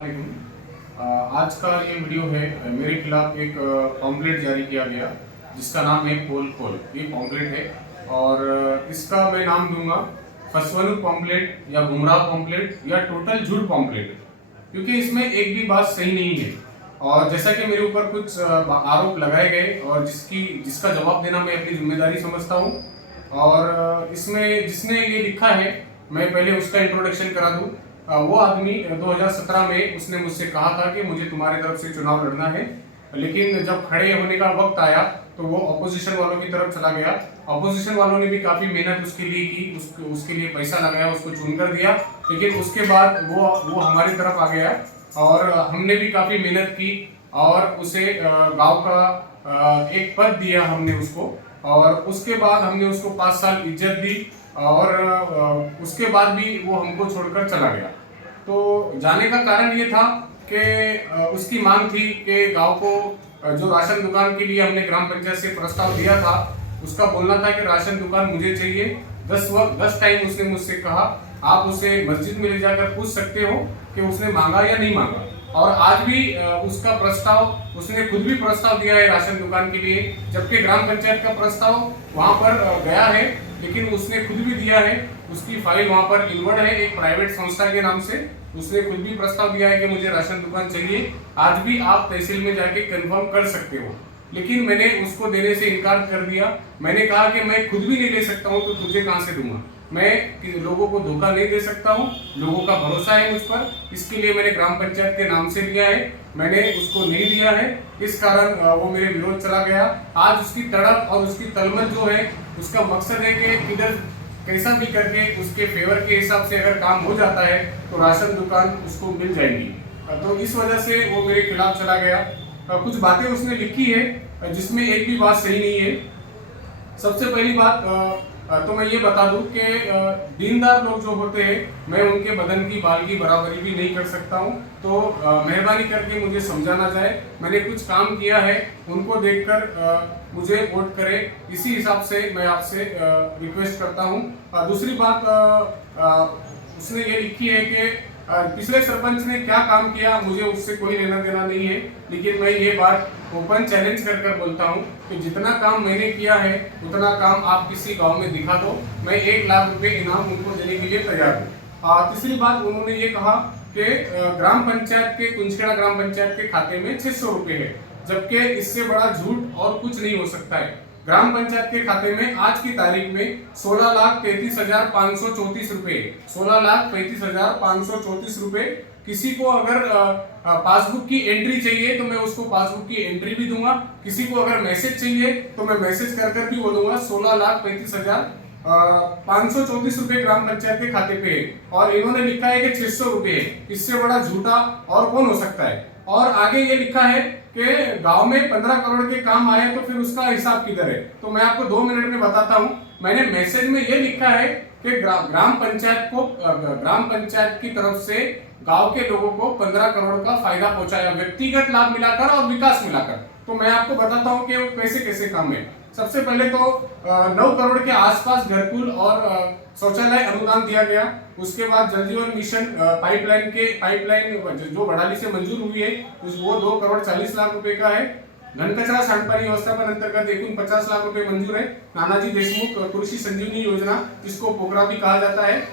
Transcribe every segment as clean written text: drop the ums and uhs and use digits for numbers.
आज का ये वीडियो है मेरे खिलाफ एक पॉम्पलेट जारी किया गया जिसका नाम है पोल खोल। ये पॉम्पलेट है और इसका मैं नाम दूंगा फसवनु पॉम्पलेट या गुमराह पॉम्पलेट या टोटल झूठ पॉम्पलेट, क्योंकि इसमें एक भी बात सही नहीं है। और जैसा कि मेरे ऊपर कुछ आरोप लगाए गए और जिसका जवाब देना मैं अपनी जिम्मेदारी समझता हूँ। और इसमें जिसने ये लिखा है मैं पहले उसका इंट्रोडक्शन करा दूँ। वो आदमी 2017 में उसने मुझसे कहा था कि मुझे तुम्हारे तरफ से चुनाव लड़ना है, लेकिन जब खड़े होने का वक्त आया तो वो अपोजिशन वालों की तरफ चला गया। अपोजिशन वालों ने भी काफी मेहनत उसके लिए की, उसके लिए पैसा लगाया, उसको चुनकर दिया, लेकिन उसके बाद वो हमारी तरफ आ गया और हमने भी काफी मेहनत की और उसे गांव का एक पद दिया हमने उसको। और उसके बाद हमने उसको 5 साल इज्जत दी और उसके बाद भी वो हमको छोड़कर चला गया। तो जाने का कारण ये था कि उसकी मांग थी कि गांव को जो राशन दुकान के लिए हमने ग्राम पंचायत से प्रस्ताव दिया था उसका बोलना था कि राशन दुकान मुझे चाहिए। 10 टाइम उसने मुझसे कहा, आप उसे मस्जिद में ले जाकर पूछ सकते हो कि उसने मांगा या नहीं मांगा। और आज भी उसका प्रस्ताव, उसने खुद भी प्रस्ताव दिया है राशन दुकान के लिए, जबकि ग्राम पंचायत का प्रस्ताव वहां पर गया है, लेकिन उसने खुद भी दिया है। उसकी फाइल वहां पर इनवर्ड है एक प्राइवेट संस्था के नाम से। उसने खुद भी प्रस्ताव दिया है कि मुझे राशन दुकान चाहिए। आज भी आप तहसील में जाके कंफर्म कर सकते हो, लेकिन मैंने उसको देने से इनकार कर दिया। मैंने कहा कि मैं खुद भी नहीं ले सकता हूँ तो तुझे कहां से दूंगा। मैं लोगों को धोखा नहीं दे सकता हूँ, लोगों का भरोसा है मुझ पर, इसके लिए मैंने ग्राम पंचायत के नाम से लिया है, मैंने उसको नहीं दिया है। इस कारण वो मेरे विरोध चला गया। आज उसकी तड़प और उसकी तलमल जो है, उसका मकसद है कि किधर कैसा भी करके उसके फेवर के हिसाब से अगर काम हो जाता है तो राशन दुकान उसको मिल जाएगी। तो इस वजह से वो मेरे खिलाफ चला गया। कुछ बातें उसने लिखी है जिसमें एक भी बात सही नहीं है। सबसे पहली बात तो मैं ये बता दूं कि दीनदार लोग जो होते हैं मैं उनके बदन की बाल की बराबरी भी नहीं कर सकता हूं। तो मेहरबानी करके मुझे समझा ना जाए। मैंने कुछ काम किया है, उनको देखकर मुझे वोट करें, इसी हिसाब से मैं आपसे रिक्वेस्ट करता हूं। दूसरी बात उसने ये लिखी है कि पिछले सरपंच ने क्या काम किया मुझे उससे कोई लेना देना नहीं है, लेकिन मैं ये बात ओपन चैलेंज कर बोलता हूँ कि जितना काम मैंने किया है उतना काम आप किसी गांव में दिखा दो, मैं 1 लाख रुपए इनाम उनको देने के लिए तैयार हूँ। तीसरी बात उन्होंने ये कहा कि ग्राम पंचायत के कुंजखेड़ा ग्राम पंचायत के खाते में 600 रुपए है, जबकि इससे बड़ा झूठ और कुछ नहीं हो सकता है। ग्राम पंचायत के खाते में आज की तारीख में 16,33,534 रुपए, 16,35,534 रुपए। किसी को अगर पासबुक की एंट्री चाहिए तो मैं उसको पासबुक की एंट्री भी दूंगा, किसी को अगर मैसेज चाहिए तो मैं मैसेज कर भी बोलूंगा। 16,35,534 रुपए ग्राम पंचायत के खाते पे है और इन्होंने लिखा है कि 600 रुपए है। इससे बड़ा झूठा और कौन हो सकता है। और आगे ये लिखा है कि गांव में 15 करोड़ के काम आए तो फिर उसका हिसाब किधर है। तो मैं आपको 2 मिनट में बताता हूं। मैंने मैसेज में ये लिखा है कि ग्राम पंचायत की तरफ से गांव के लोगों को 15 करोड़ का फायदा पहुंचाया, व्यक्तिगत लाभ मिलाकर और विकास मिलाकर। तो मैं आपको बताता हूं कि वो कैसे कैसे काम है। सबसे पहले तो 9 करोड़ के आसपास घरकुल और शौचालय अनुदान दिया गया। उसके बाद जल जीवन मिशन पाइपलाइन जो बड़ाली से मंजूर हुई है वो 2 करोड़ 40 लाख रुपए का है। घन कचरा सांडपानी व्यवस्थापन अंतर्गत एकूण 50 लाख रुपए मंजूर है। नानाजी देशमुख कृषि संजीवनी योजना, जिसको पोखरा भी कहा जाता है,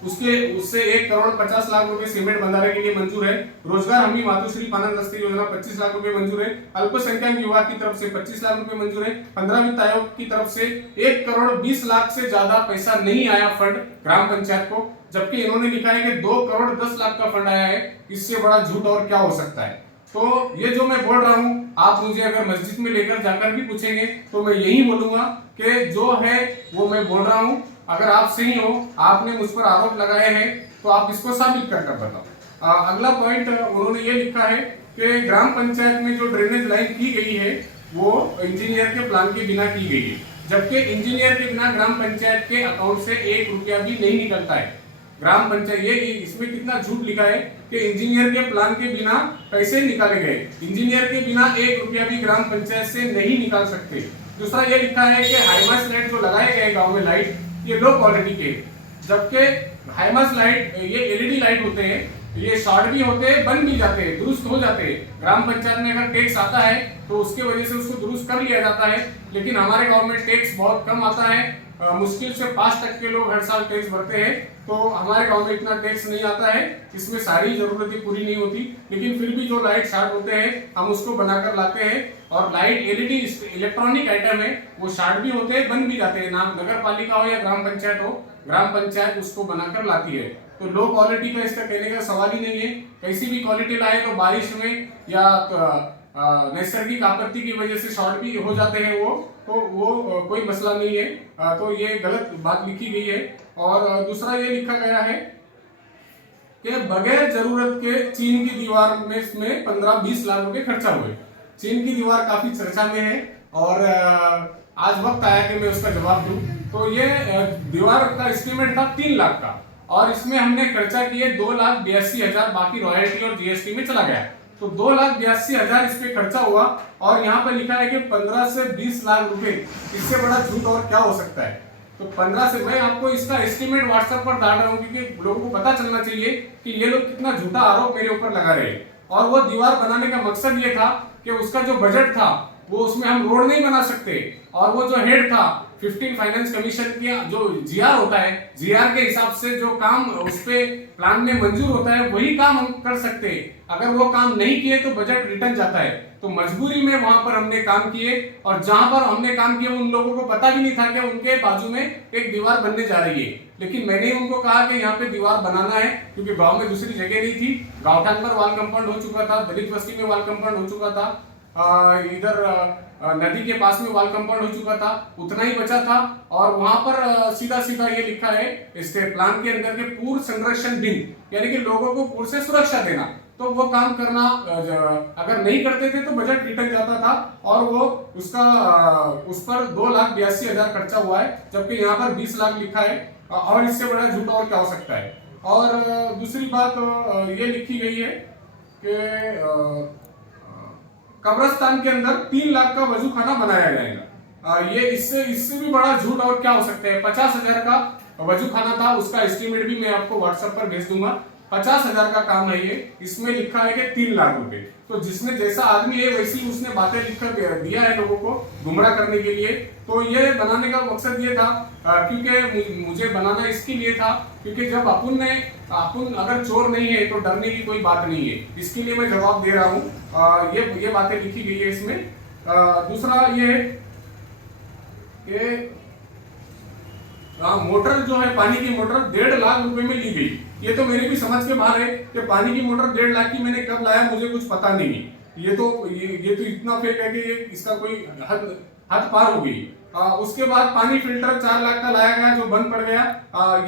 उससे 1 करोड़ 50 लाख रुपए सीमेंट बंधारे के लिए मंजूर है। रोजगार हमी मातुश्री पानन दस्ती योजना 25 लाख रुपए मंजूर है। अल्पसंख्यक विभाग की तरफ से 25 लाख रुपए मंजूर है। 15 वित्त आयोग की तरफ से 1 करोड़ 20 लाख से ज्यादा पैसा नहीं आया फंड ग्राम पंचायत को, जबकि इन्होंने लिखा है कि 2 करोड़ 10 लाख का फंड आया है। इससे बड़ा झूठ और क्या हो सकता है। तो ये जो मैं बोल रहा हूँ, आप मुझे अगर मस्जिद में लेकर जाकर भी पूछेंगे तो मैं यही बोलूंगा कि जो है वो मैं बोल रहा हूँ। अगर आप सही हो, आपने मुझ पर आरोप लगाए हैं तो आप इसको साबित कर बताओ। अगला पॉइंट उन्होंने ये लिखा है कि ग्राम पंचायत में जो ड्रेनेज लाइन की गई है वो इंजीनियर के प्लान के बिना की गई है, जबकि इंजीनियर के बिना ग्राम पंचायत के अकाउंट से 1 रुपया भी नहीं निकलता है। ग्राम पंचायत ये इसमें कितना झूठ लिखा है कि इंजीनियर के प्लान के बिना पैसे निकाले गए। इंजीनियर के बिना 1 रुपया भी ग्राम पंचायत से नहीं निकाल सकते। दूसरा ये लिखा है कि हाईमास लाइट जो लगाए गए गाँव में लाइट, ये लो क्वालिटी के, जबकि हाईमास लाइट ये एलईडी लाइट होते हैं ये शॉर्ट भी होते हैं, बन भी जाते हैं, दुरुस्त हो जाते हैं। ग्राम पंचायत में अगर टैक्स आता है तो उसके वजह से उसको दुरुस्त कर लिया जाता है। लेकिन हमारे गांव में टैक्स बहुत कम आता है, मुश्किल से 5% लोग हर साल टैक्स भरते हैं। तो हमारे गांव में इतना टैक्स नहीं आता है, इसमें सारी जरूरतें पूरी नहीं होती। लेकिन फिर भी जो लाइट शार्ट होते हैं हम उसको बनाकर लाते हैं। और लाइट एलईडी इलेक्ट्रॉनिक आइटम है, वो शार्ट भी होते हैं, बन भी जाते हैं। नाम नगर पालिका हो या ग्राम पंचायत हो, ग्राम पंचायत उसको बनाकर लाती है। तो लो क्वालिटी का इसका कहने का सवाल ही नहीं है। कैसी भी क्वालिटी लाए तो बारिश में या नैसर्गिक आपत्ति की वजह से शॉर्ट भी हो जाते हैं वो कोई मसला नहीं है। तो ये गलत बात लिखी गई है। और दूसरा ये लिखा गया है कि बगैर जरूरत के चीन की दीवार में 15-20 लाख रुपए खर्चा हुए। चीन की दीवार काफी चर्चा में है और आज वक्त आया कि मैं उसका जवाब दूं। तो ये दीवार का एस्टिमेट था 3 लाख का और इसमें हमने खर्चा किए 2,82,000, बाकी रॉयल्टी और जीएसटी में चला गया। तो 2,82,000 इस पे खर्चा हुआ और यहाँ पर लिखा है कि 15 से 20 लाख रुपए। इससे बड़ा झूठ और क्या हो सकता है। तो 15 से, मैं आपको इसका एस्टिमेट व्हाट्सएप पर डाल रहा हूँ क्योंकि लोगों को पता चलना चाहिए कि ये लोग कितना झूठा आरोप मेरे ऊपर लगा रहे हैं। और वो दीवार बनाने का मकसद ये था कि उसका जो बजट था वो, उसमें हम रोड नहीं बना सकते। और वो जो हेड था 15 फाइनेंस कमीशन की जो जीआर होता है, जीआर के हिसाब से जो काम उस पे प्लान में मंजूर होता है वही काम हम कर सकते हैं। अगर वो काम नहीं किए तो बजट रिटर्न जाता है। तो मजबूरी में वहां पर हमने काम किए और जहां पर हमने काम किया उन लोगों को पता भी नहीं था कि उनके बाजू में एक दीवार बनने जा रही है। लेकिन मैंने उनको कहा कि यहाँ पे दीवार बनाना है क्योंकि गांव में दूसरी जगह नहीं थी। गांवठान पर वाल कंपाउंड हो चुका था, दलित बस्ती में वाल कंपाउंड हो चुका था, इधर नदी के पास में वाल कंपाउंड हो चुका था, उतना ही बचा था। और वहां पर सीधा सीधा ये लिखा है इसके प्लान के अंदर के पूर्व संरक्षण दिन, यानी कि लोगों को पूर्व से सुरक्षा देना। तो वो काम करना अगर नहीं करते थे तो बजट रिटर्न जाता था और वो उसका उस पर 2,82,000 खर्चा हुआ है, जबकि यहाँ पर 20 लाख लिखा है। और इससे बड़ा झूठ और क्या हो सकता है। और दूसरी बात ये लिखी गई है कि कब्रिस्तान के अंदर 3 लाख का वजू खाना बनाया जाएगा। ये इससे भी बड़ा झूठ और क्या हो सकता है। 50,000 का वजू खाना था, उसका एस्टिमेट भी मैं आपको व्हाट्सएप पर भेज दूंगा। 50,000 का काम है ये, इसमें लिखा है कि 3 लाख रुपए। तो जिसने जैसा आदमी है वैसी उसने बातें लिखकर दिया है लोगों को गुमराह करने के लिए। तो ये बनाने का मकसद ये था क्योंकि मुझे बनाना इसके लिए था क्योंकि जब अपन अगर चोर नहीं है तो डरने की कोई बात नहीं है। इसके लिए मैं जवाब दे रहा हूँ। ये बातें लिखी गई है इसमें। दूसरा ये कि मोटर जो है, पानी की मोटर 1.5 लाख रुपए में ली गई। ये तो मेरे भी समझ के बाहर है कि पानी की मोटर 1.5 लाख की मैंने कब लाया मुझे कुछ पता नहीं है। ये तो इतना फेक है कि ये इसका कोई हद पार हो गई। उसके बाद पानी फिल्टर 4 लाख का लाया गया जो बंद पड़ गया।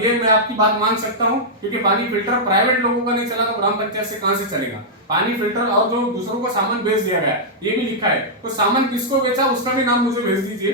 ये मैं आपकी बात मान सकता हूँ क्योंकि पानी फिल्टर प्राइवेट लोगों का नहीं चला तो ग्राम पंचायत से कहां से चलेगा पानी फिल्टर। और जो दूसरों को सामान बेच दिया गया ये भी लिखा है। तो सामान किसको बेचा उसका भी नाम मुझे भेज दीजिए।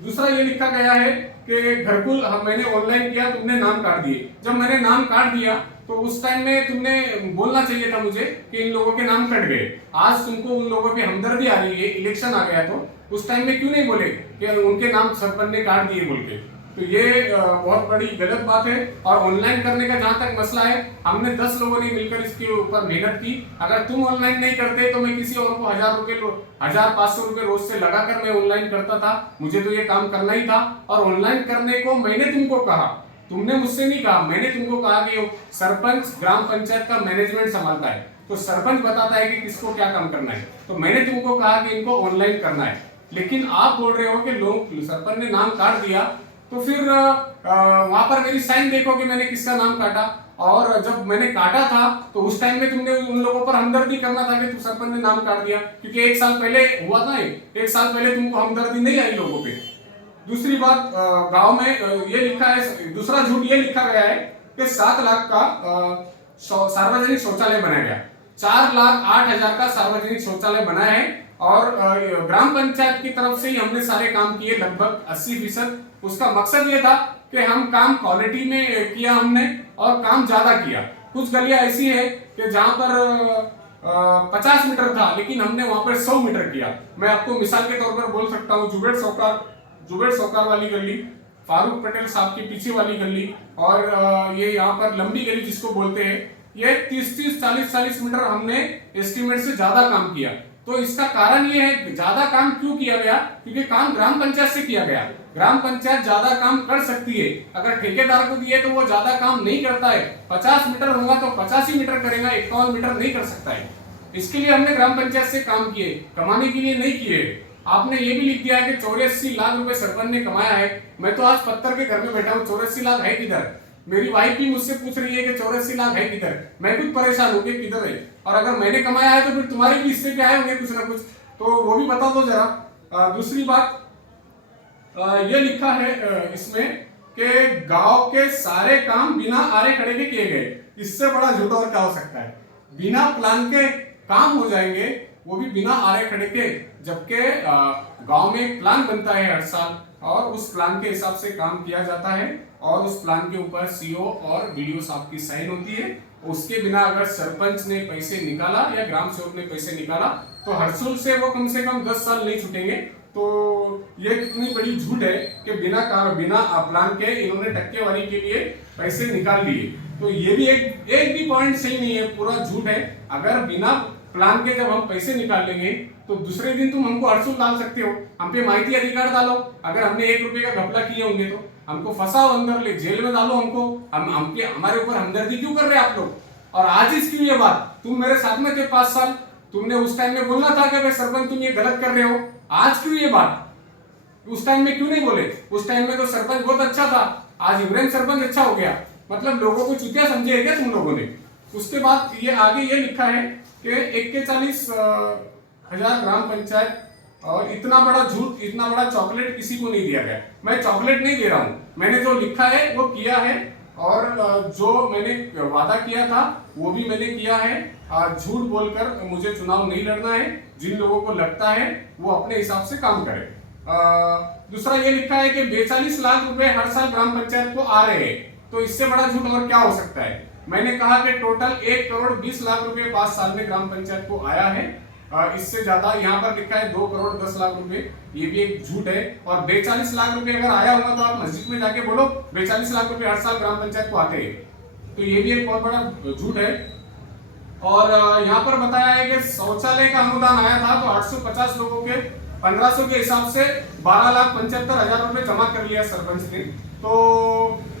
दूसरा ये लिखा गया है कि घरकुल मैंने ऑनलाइन किया, तुमने नाम काट दिए। जब मैंने नाम काट दिया तो उस टाइम में तुमने बोलना चाहिए था मुझे कि इन लोगों के नाम कट गए। आज तुमको उन लोगों पे हमदर्दी आ रही है, इलेक्शन आ गया तो उस टाइम में क्यों नहीं बोले कि उनके नाम सरपंच ने काट दिए बोल के। तो ये बहुत बड़ी गलत बात है। और ऑनलाइन करने का जहां तक मसला है, हमने 10 लोगों ने मिलकर इसके ऊपर मेहनत की। अगर तुम ऑनलाइन नहीं करते तो मैं किसी और को 1,500 रुपए रोज से लगाकर मैं ऑनलाइन करता था। मुझे तो ये काम करना ही था। और ऑनलाइन करने को मैंने तुमको कहा, तुमने मुझसे नहीं कहा, मैंने तुमको कहा कि सरपंच ग्राम पंचायत का मैनेजमेंट संभालता है तो सरपंच बताता है कि किसको क्या काम करना है। तो मैंने तुमको कहा कि इनको ऑनलाइन करना है। लेकिन आप बोल रहे हो कि लोग सरपंच ने नाम काट दिया तो फिर वहां पर मेरी साइन देखो कि मैंने किसका नाम काटा। और जब मैंने काटा था तो उस टाइम में तुमने उन लोगों पर हमदर्दी करना था कि तुम सरपंच ने नाम काट दिया क्योंकि 1 साल पहले हुआ था। 1 साल पहले तुमको हमदर्दी नहीं आई लोगों पे। दूसरी बात, गांव में ये लिखा है, दूसरा झूठ ये लिखा गया है कि 7 लाख का सार्वजनिक शौचालय बनाया गया। 4,08,000 का सार्वजनिक शौचालय बनाया है और ग्राम पंचायत की तरफ से ही हमने सारे काम किए, लगभग 80%। उसका मकसद ये था कि हम काम क्वालिटी में किया हमने और काम ज्यादा किया। कुछ गलियां ऐसी है कि जहां पर 50 मीटर था लेकिन हमने वहां पर 100 मीटर किया। मैं आपको मिसाल के तौर पर बोल सकता हूँ जुबेर सौकार वाली गली फारूक पटेल साहब के पीछे वाली गली और ये यहाँ पर लंबी गली जिसको बोलते हैं, ये 30-30, 40-40 मीटर हमने एस्टीमेट से ज्यादा काम किया। तो इसका कारण ये है, ज्यादा काम क्यों किया गया, क्योंकि काम ग्राम पंचायत से किया गया। ग्राम पंचायत ज्यादा काम कर सकती है, अगर ठेकेदार को दिए तो वो ज्यादा काम नहीं करता है। 50 मीटर होगा तो 50 ही मीटर करेगा, 51 मीटर नहीं कर सकता है। इसके लिए हमने ग्राम पंचायत से काम किए, कमाने के लिए नहीं किए। आपने ये भी लिख दिया है कि 84 लाख रुपए सरपंच ने कमाया है। मैं तो आज पत्थर के घर में बैठा हूँ, 84 लाख है किधर? मेरी वाइफ भी मुझसे पूछ रही है कि 84 लाख है किधर? मैं खुद परेशान हूँ कि किधर है। और अगर मैंने कमाया है तो फिर तुम्हारे भी हिस्से पे आए होंगे कुछ ना कुछ, तो वो भी बता दो जरा। दूसरी बात ये लिखा है इसमें कि गांव के सारे काम बिना आरे खड़े के किए गए। इससे बड़ा झूठ और क्या हो सकता है? बिना प्लान के काम हो जाएंगे, वो भी बिना आरे खड़े के, जबकि गांव में एक प्लान बनता है हर साल और उस प्लान के हिसाब से काम किया जाता है और उस प्लान के ऊपर सीओ और बीडीओ साहब की साइन होती है। उसके बिना अगर सरपंच ने पैसे निकाला या ग्राम सेवक ने पैसे निकाला तो हर्सुल से वो कम से कम 10 साल नहीं छूटेंगे। तो ये कितनी बड़ी झूठ है कि बिना प्लान के इन्होंने टक्केवारी के लिए पैसे निकाल लिए। तो ये भी एक भी पॉइंट सही नहीं है, पूरा झूठ है। अगर बिना प्लान के जब हम पैसे निकाल लेंगे तो दूसरे दिन तुम हमको हर्सुल डाल सकते हो, हम पे माहिती अधिकार डालो। अगर हमने 1 रुपए का घपला किए होंगे तो हमको फंसाओ, अंदर ले जेल में डालो हमको। हमारे ऊपर हमदर्दी क्यों कर रहे हैं आप लोग? और आज ही क्यों ये बात? तुम मेरे साथ में थे 5 साल, तुमने उस टाइम में बोलना था कि भाई सरपंच तुम ये गलत कर रहे हो। आज क्यों ये बात? उस टाइम में क्यों नहीं बोले? उस टाइम में तो सरपंच बहुत अच्छा था, आज इब्राहिम सरपंच अच्छा हो गया। मतलब लोगों को चुतिया समझे है क्या तुम लोगों ने? उसके बाद ये आगे ये लिखा है कि 41,000 ग्राम पंचायत, और इतना बड़ा झूठ, इतना बड़ा चॉकलेट किसी को नहीं दिया गया। मैं चॉकलेट नहीं दे रहा हूँ, मैंने जो लिखा है वो किया है और जो मैंने वादा किया था वो भी मैंने किया है। झूठ बोलकर मुझे चुनाव नहीं लड़ना है। जिन लोगों को लगता है वो अपने हिसाब से काम करे। दूसरा ये लिखा है कि 42 लाख रुपए हर साल ग्राम पंचायत को आ रहे हैं, तो इससे बड़ा झूठ और क्या हो सकता है? मैंने कहा कि टोटल 1 करोड़ 20 लाख रुपए 5 साल में ग्राम पंचायत को आया है। इससे ज्यादा यहाँ पर लिखा है 2 करोड़ 10 लाख रुपए, ये भी एक झूठ है। और 42 लाख रुपए अगर आया होगा तो आप मस्जिद में जाके बोलो 42 लाख रुपए हर साल ग्राम पंचायत को आते हैं, तो ये भी एक बहुत बड़ा झूठ है। और यहाँ पर बताया है कि शौचालय का अनुदान आया था तो 850 लोगों के 1500 के हिसाब से 12,75,000 रुपए जमा कर लिया सरपंच ने। तो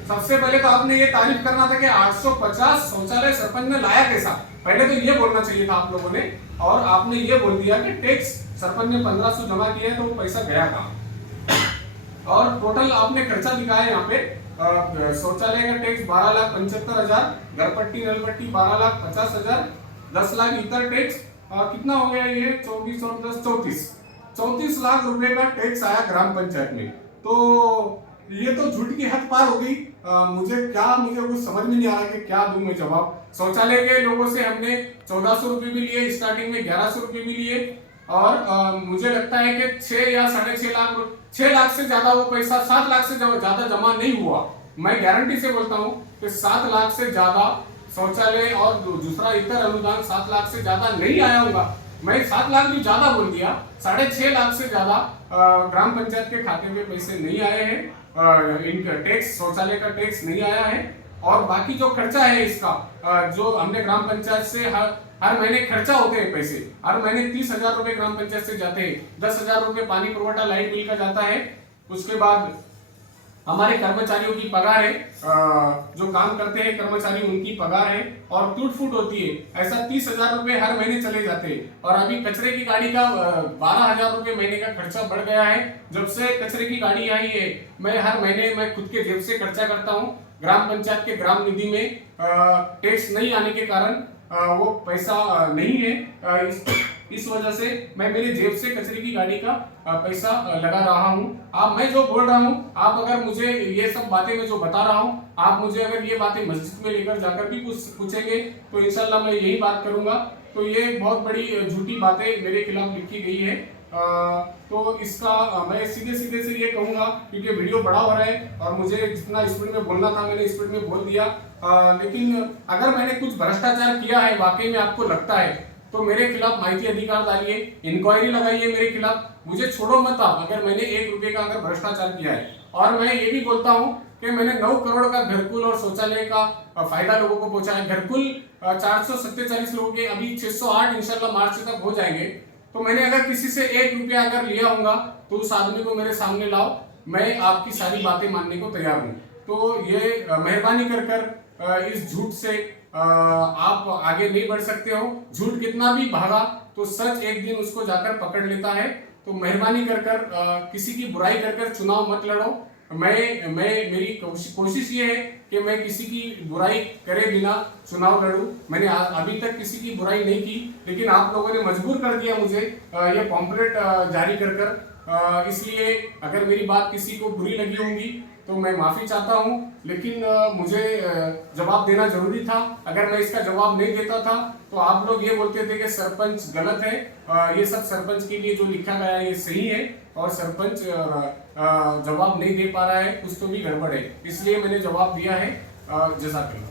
सबसे पहले तो आपने ये तारीफ करना था कि 850 शौचालय सरपंच ने लाया कैसा, पहले तो ये बोलना चाहिए था आप लोगों ने। और आपने ये बोल दिया कि टैक्स सरपंच ने 1500 जमा किया है तो वो पैसा गया कहाँ। और टोटल आपने खर्चा दिखाया यहाँ पे, शौचालय का टैक्स 12,75,000, घरपट्टी नलपट्टी 12,50,000, 10 लाख इतर टैक्स, कितना हो गया ये 24 और 10 34 लाख रुपए का टैक्स आया ग्राम पंचायत में। तो ये तो झूठ की हद पार हो गई। मुझे कुछ समझ में नहीं आ रहा कि क्या दूं मैं जवाब। शौचालय के लोगों से हमने 1400 रुपए भी लिए, स्टार्टिंग में 1100 रुपए भी लिए और मुझे लगता है कि 6 या 6.5 लाख, 6 लाख से ज्यादा वो पैसा, 7 लाख से ज्यादा जमा नहीं हुआ। मैं गारंटी से बोलता हूँ कि 7 लाख से ज्यादा शौचालय और दूसरा इतर अनुदान 7 लाख से ज्यादा नहीं आया होगा। मैं 7 लाख भी ज्यादा बोल दिया, 6.5 लाख से ज्यादा ग्राम पंचायत के खाते में पैसे नहीं आए हैं। इनका टैक्स, शौचालय का टैक्स नहीं आया है। और बाकी जो खर्चा है इसका, जो हमने ग्राम पंचायत से हर महीने खर्चा होते हैं पैसे, हर महीने 30,000 रुपए ग्राम पंचायत से जाते हैं। 10,000 रुपए पानी पुरवठा लाइट बिल का जाता है। उसके बाद हमारे कर्मचारियों की पगार है, जो काम करते हैं कर्मचारी उनकी पगार है और टूट फूट होती है। ऐसा 30,000 रुपए हर महीने चले जाते हैं। और अभी कचरे की गाड़ी का 12,000 रुपए महीने का खर्चा बढ़ गया है। जब से कचरे की गाड़ी आई है, मैं हर महीने मैं खुद के जेब से खर्चा करता हूँ। ग्राम पंचायत के ग्राम निधि में टैक्स नहीं आने के कारण वो पैसा नहीं है। इस वजह से मैं मेरे जेब से कचरे की गाड़ी का पैसा लगा रहा हूँ। मैं जो बोल रहा हूँ, आप अगर मुझे ये सब बातें मैं जो बता रहा हूँ, आप मुझे अगर ये बातें मस्जिद में लेकर जाकर भी पूछेंगे तो इंशाल्लाह मैं यही बात करूंगा। तो ये बहुत बड़ी झूठी बातें मेरे खिलाफ लिखी गई है। तो इसका मैं सीधे से ये कहूंगा, क्योंकि वीडियो बड़ा हो रहा है और मुझे जितना स्पीड में बोलना था मैंने स्पीड में बोल दिया। लेकिन अगर मैंने कुछ भ्रष्टाचार किया है, वाकई में आपको लगता है, तो मेरे खिलाफ माहिती अधिकार डालिए, इंक्वायरी लगाइए मेरे खिलाफ। मुझे छोड़ो मत आप, अगर मैंने 1 रुपए का अगर भ्रष्टाचार किया है और मैं ये भी बोलता हूँ कि मैंने 9 करोड़ का घरकुल और शौचालय का फायदा लोगों को पहुंचा है। घरकुल 447 लोगों के अभी 608 इंशाल्लाह मार्च तक हो जाएंगे। तो मैंने अगर किसी से 1 रुपया अगर लिया होगा तो उस आदमी को मेरे सामने लाओ, मैं आपकी सारी बातें मानने को तैयार हूँ। तो ये मेहरबानी कर इस झूठ से आप आगे नहीं बढ़ सकते हो। झूठ कितना भी भागा तो सच एक दिन उसको जाकर पकड़ लेता है। तो मेहरबानी कर किसी की बुराई कर चुनाव मत लड़ो। मेरी कोशिश ये है कि मैं किसी की बुराई करे बिना चुनाव लड़ूं। मैंने अभी तक किसी की बुराई नहीं की, लेकिन आप लोगों ने मजबूर कर दिया मुझे ये पॉम्पलेट जारी कर। इसलिए अगर मेरी बात किसी को बुरी लगी होगी तो मैं माफी चाहता हूं, लेकिन मुझे जवाब देना जरूरी था। अगर मैं इसका जवाब नहीं देता था तो आप लोग ये बोलते थे कि सरपंच गलत है, ये सब सरपंच के लिए जो लिखा गया है ये सही है और सरपंच जवाब नहीं दे पा रहा है, कुछ तो भी गड़बड़ है। इसलिए मैंने जवाब दिया है। जज़ाकल्लाह।